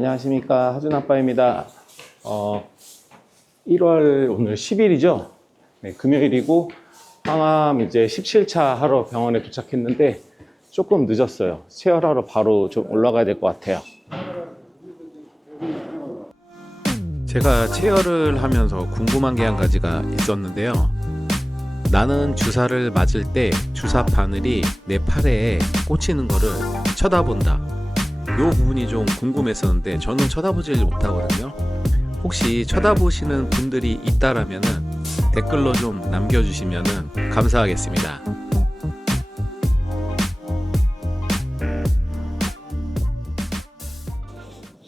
네, 안녕하십니까. 하준 아빠입니다. 어, 1월 오늘 10일이죠. 네, 금요일이고, 항암 이제 17차 하러 병원에 도착했는데, 조금 늦었어요. 체열하러 바로 좀 올라가야 될 것 같아요. 제가 체열을 하면서 궁금한 게 한 가지가 있었는데요. 나는 주사를 맞을 때 주사 바늘이 내 팔에 꽂히는 거를 쳐다본다. 이 부분이 좀 궁금했었는데 저는 쳐다보질 못하거든요. 혹시 쳐다보시는 분들이 있다라면 댓글로 좀 남겨주시면 감사하겠습니다.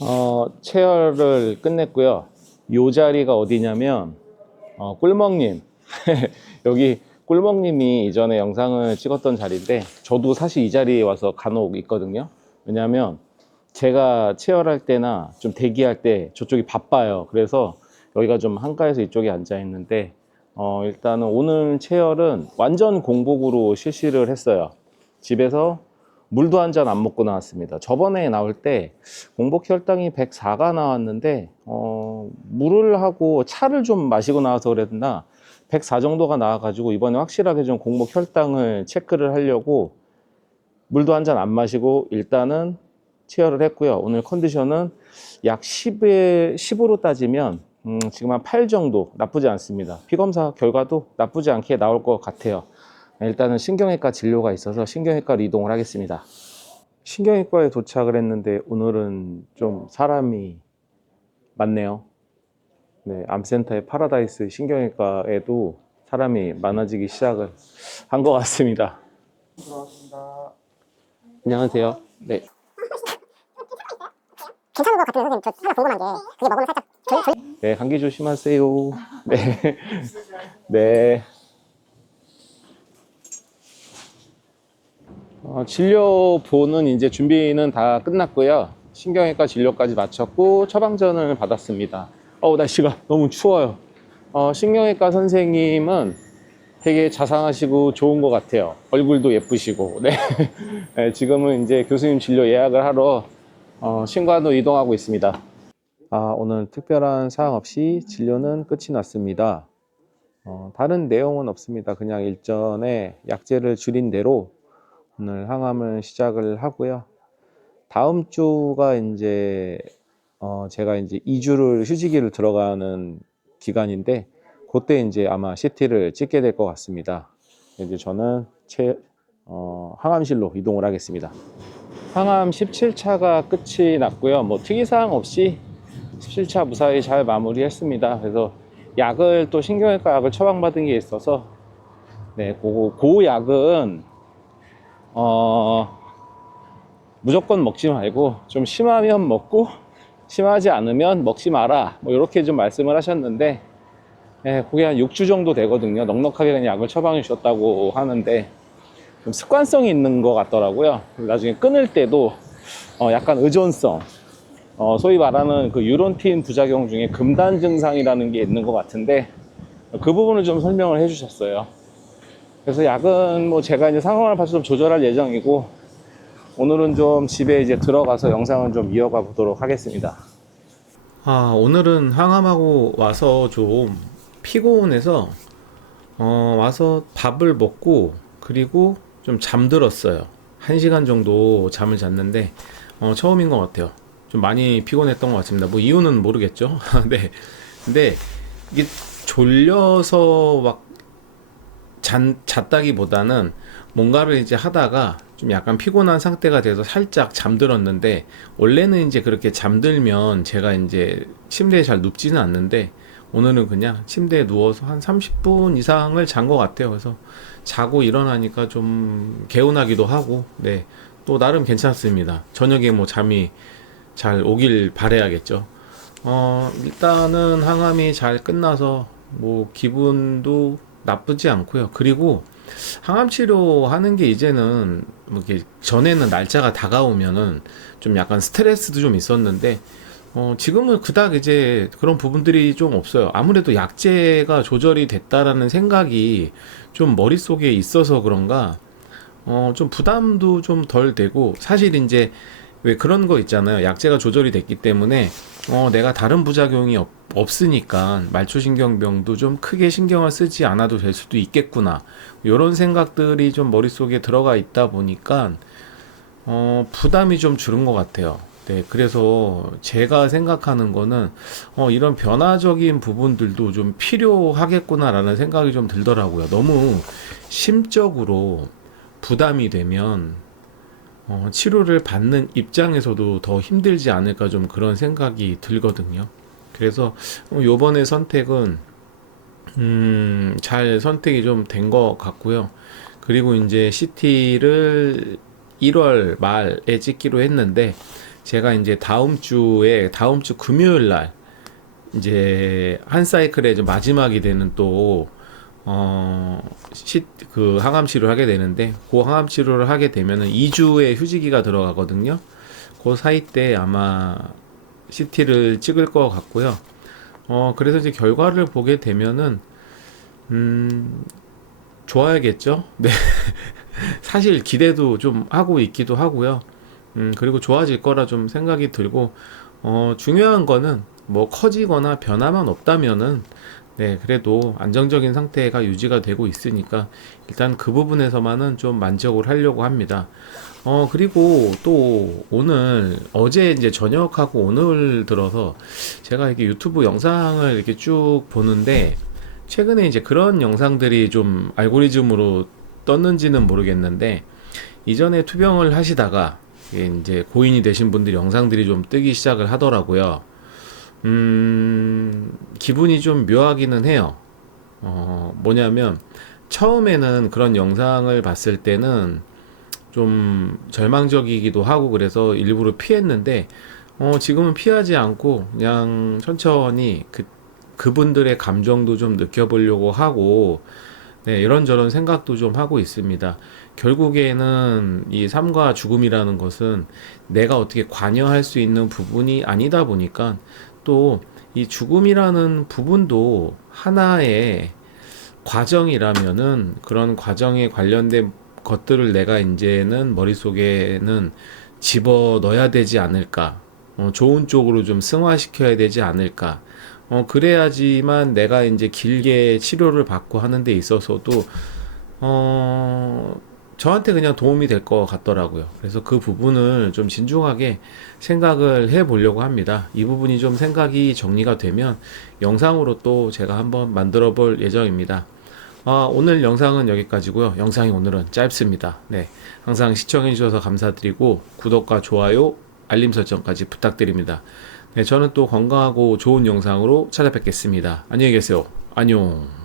어, 체열을 끝냈고요. 요 자리가 어디냐면, 어, 꿀먹님. 여기 꿀먹님이 이전에 영상을 찍었던 자리인데, 저도 사실 이 자리에 와서 간혹 있거든요. 왜냐면 제가 체열할 때나 좀 대기할 때 저쪽이 바빠요. 그래서 여기가 좀 한가해서 이쪽에 앉아 있는데, 어, 일단은 오늘 체열은 완전 공복으로 실시를 했어요. 집에서 물도 한 잔 안 먹고 나왔습니다. 저번에 나올 때 공복 혈당이 104가 나왔는데 어, 물을 하고 차를 좀 마시고 나와서 그랬나 104 정도가 나와가지고 이번에 확실하게 좀 공복 혈당을 체크를 하려고 물도 한 잔 안 마시고 일단은 체열을 했고요. 오늘 컨디션은 약 10에 10으로 따지면 음, 지금 한 8 정도 나쁘지 않습니다. 피검사 결과도 나쁘지 않게 나올 것 같아요. 일단은 신경외과 진료가 있어서 신경외과로 이동을 하겠습니다. 신경외과에 도착을 했는데 오늘은 좀 사람이 많네요. 네, 암센터의 파라다이스 신경외과에도 사람이 많아지기 시작을 한 것 같습니다. 들어왔습니다. 안녕하세요. 네. 괜찮은 것 같은데 선생님 저 하나 궁금한 게 그게 먹으면 살짝 졸, 졸, 네, 감기 조심하세요. 네. 네. 어, 진료보는 이제 준비는 다 끝났고요. 신경외과 진료까지 마쳤고 처방전을 받았습니다. 어우, 날씨가 너무 추워요. 어, 신경외과 선생님은 되게 자상하시고 좋은 것 같아요. 얼굴도 예쁘시고. 네. 네, 지금은 이제 교수님 진료 예약을 하러 어, 신관으로 이동하고 있습니다. 아, 오늘 특별한 사항 없이 진료는 끝이 났습니다. 어, 다른 내용은 없습니다. 그냥 일전에 약제를 줄인 대로 오늘 항암을 시작을 하고요. 다음 주가 이제 어, 제가 이제 2주를 휴직기를 들어가는 기간인데 그때 이제 아마 CT를 찍게 될 것 같습니다. 이제 저는 채, 어, 항암실로 이동을 하겠습니다. 항암 17차가 끝이 났고요. 뭐 특이사항 없이 17차 무사히 잘 마무리했습니다. 그래서 약을 또 신경외과 약을 처방받은 게 있어서 네, 그, 그 약은 어, 무조건 먹지 말고 좀 심하면 먹고 심하지 않으면 먹지 마라. 뭐 이렇게 좀 말씀을 하셨는데 예, 그게 한 6주 정도 되거든요. 넉넉하게 그냥 약을 처방해 주셨다고 하는데 좀 습관성이 있는 것 같더라고요. 나중에 끊을 때도 어, 약간 의존성, 어, 소위 말하는 그 유론틴 부작용 중에 금단 증상이라는 게 있는 것 같은데 그 부분을 좀 설명을 해주셨어요. 그래서 약은 뭐 제가 이제 상황을 봐서 좀 조절할 예정이고 오늘은 좀 집에 이제 들어가서 영상을 좀 이어가 보도록 하겠습니다. 아, 오늘은 항암하고 와서 좀 피곤해서 어, 와서 밥을 먹고 그리고 좀 잠들었어요. 한 시간 정도 잠을 잤는데 어, 처음인 것 같아요. 좀 많이 피곤했던 것 같습니다. 뭐 이유는 모르겠죠. 네. 근데 이게 졸려서 막 잔, 잤다기보다는 뭔가를 이제 하다가 좀 약간 피곤한 상태가 돼서 살짝 잠들었는데 원래는 이제 그렇게 잠들면 제가 이제 침대에 잘 눕지는 않는데 오늘은 그냥 침대에 누워서 한 30분 이상을 잔 것 같아요. 그래서 자고 일어나니까 좀 개운하기도 하고 네. 또 나름 괜찮습니다. 저녁에 뭐 잠이 잘 오길 바래야겠죠. 어, 일단은 항암이 잘 끝나서 뭐 기분도 나쁘지 않고요. 그리고 항암 치료하는 게 이제는 뭐 이렇게 전에는 날짜가 다가오면은 좀 약간 스트레스도 좀 있었는데 어, 지금은 그닥 이제 그런 부분들이 좀 없어요. 아무래도 약제가 조절이 됐다라는 생각이 좀 머릿속에 있어서 그런가 어, 좀 부담도 좀 덜 되고 사실 이제 왜 그런 거 있잖아요. 약제가 조절이 됐기 때문에 어, 내가 다른 부작용이 없, 없으니까 말초신경병도 좀 크게 신경을 쓰지 않아도 될 수도 있겠구나. 이런 생각들이 좀 머릿속에 들어가 있다 보니까 어, 부담이 좀 줄은 것 같아요. 네, 그래서 제가 생각하는 거는 어, 이런 변화적인 부분들도 좀 필요하겠구나라는 생각이 좀 들더라고요. 너무 심적으로 부담이 되면 어, 치료를 받는 입장에서도 더 힘들지 않을까 좀 그런 생각이 들거든요. 그래서 어, 요번에 선택은 음, 잘 선택이 좀 된 것 같고요. 그리고 이제 CT를 1월 말에 찍기로 했는데 제가 이제 다음 주에 다음 주 금요일 날 이제 한 사이클의 좀 마지막이 되는 또 어, 시, 그 항암 치료를 하게 되는데 그 항암 치료를 하게 되면은 2주의 휴지기가 들어가거든요. 그 사이 때 아마 CT를 찍을 것 같고요. 어, 그래서 이제 결과를 보게 되면은 음, 좋아야겠죠? 네. 사실 기대도 좀 하고 있기도 하고요. 음, 그리고 좋아질 거라 좀 생각이 들고, 어, 중요한 거는 뭐 커지거나 변화만 없다면은, 네, 그래도 안정적인 상태가 유지가 되고 있으니까, 일단 그 부분에서만은 좀 만족을 하려고 합니다. 어, 그리고 또 오늘, 어제 이제 저녁하고 오늘 들어서 제가 이렇게 유튜브 영상을 이렇게 쭉 보는데, 최근에 이제 그런 영상들이 좀 알고리즘으로 떴는지는 모르겠는데 이전에 투병을 하시다가 이제 고인이 되신 분들 영상들이 좀 뜨기 시작을 하더라고요. 음, 기분이 좀 묘하기는 해요. 어, 뭐냐면 처음에는 그런 영상을 봤을 때는 좀 절망적이기도 하고 그래서 일부러 피했는데 어, 지금은 피하지 않고 그냥 천천히 그 그분들의 감정도 좀 느껴보려고 하고, 네, 이런저런 생각도 좀 하고 있습니다. 결국에는 이 삶과 죽음이라는 것은 내가 어떻게 관여할 수 있는 부분이 아니다 보니까 또 이 죽음이라는 부분도 하나의 과정이라면은 그런 과정에 관련된 것들을 내가 이제는 머릿속에는 집어 넣어야 되지 않을까. 어, 좋은 쪽으로 좀 승화시켜야 되지 않을까. 어, 그래야지만 내가 이제 길게 치료를 받고 하는 데 있어서도, 어, 저한테 그냥 도움이 될 것 같더라고요. 그래서 그 부분을 좀 진중하게 생각을 해 보려고 합니다. 이 부분이 좀 생각이 정리가 되면 영상으로 또 제가 한번 만들어 볼 예정입니다. 아, 오늘 영상은 여기까지고요. 영상이 오늘은 짧습니다. 네. 항상 시청해 주셔서 감사드리고 구독과 좋아요, 알림 설정까지 부탁드립니다. 네, 저는 또 건강하고 좋은 영상으로 찾아뵙겠습니다. 안녕히 계세요. 안녕.